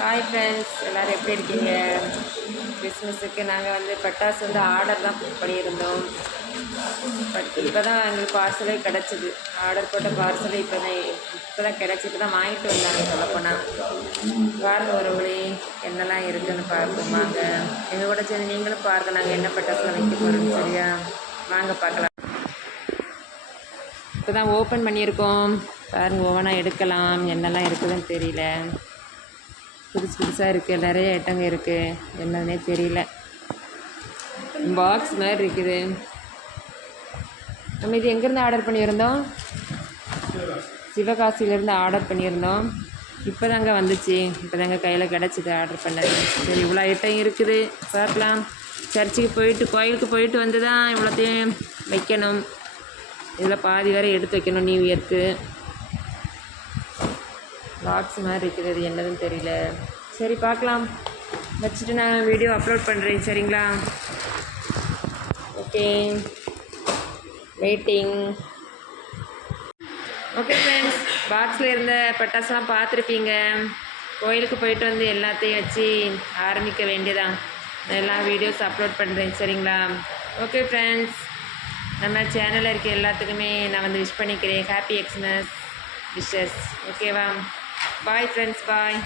Hi friends, எல்லோரும் எப்படி இருக்கீங்க? கிறிஸ்மஸுக்கு நாங்கள் பட்டாசு ஆர்டர் தான் பண்ணியிருந்தோம். பட் இப்போ தான் எங்களுக்கு பார்சலே கிடச்சிது. ஆர்டர் போட்ட பார்சலே இப்போ தான் கிடச்சி. இப்போ தான் வாங்கிட்டு வந்தாங்க. சொல்லப்போனால் வாரம் ஒரு வழி என்னெல்லாம் இருக்குதுன்னு பார்ப்போம். வாங்க எங்கள் கூட சரி நீங்களும் பாருங்கள், நாங்கள் என்ன பட்டாசுலாம் வைக்க போகிறோம். சரியா, வாங்க பார்க்கலாம். இப்போ தான் ஓப்பன் பண்ணியிருக்கோம். பாருங்கள், ஓவனாக எடுக்கலாம். என்னெல்லாம் இருக்குதுன்னு தெரியல. புதுசு புதுசாக இருக்குது, நிறைய ஐட்டங்க இருக்குது. என்னன்னே தெரியல. பாக்ஸ் மாதிரி இருக்குது. நம்ம இது எங்கேருந்து ஆர்டர் பண்ணியிருந்தோம்? சிவகாசியிலேருந்து ஆர்டர் பண்ணியிருந்தோம். இப்போ தாங்க வந்துச்சு. இப்போ தாங்க கையில் கிடச்சிது ஆர்டர் பண்ணது. சரி, இவ்வளோ ஐட்டம் இருக்குது, பார்க்கலாம். சர்ச்சுக்கு போயிட்டு கோயிலுக்கு போயிட்டு வந்து தான் இவ்வளோத்தையும் வைக்கணும். இதில் பாதி வேறு எடுத்து வைக்கணும் நியூ இயர்க்கு. பாக்ஸ் மாதிரி இருக்குது, அது என்னதுன்னு தெரியல. சரி, பார்க்கலாம். வச்சுட்டு நான் வீடியோ அப்லோட் பண்ணுறேன். சரிங்களா? Okay, waiting. ஓகே ஃப்ரெண்ட்ஸ், பாக்ஸில் இருந்த பட்டாசுலாம் பார்த்துருப்பீங்க. கோயிலுக்கு போயிட்டு வந்து எல்லாத்தையும் வச்சு ஆரம்பிக்க வேண்டியதான். நான் எல்லா வீடியோஸ் அப்லோட் பண்ணுறேன். சரிங்களா? ஓகே ஃப்ரெண்ட்ஸ், நம்ம சேனலில் இருக்க எல்லாத்துக்குமே நான் விஷ் பண்ணிக்கிறேன். Happy எக்ஸ்மஸ் wishes. ஓகேவா? பாய் ஃப்ரெண்ட்ஸ், பாய்.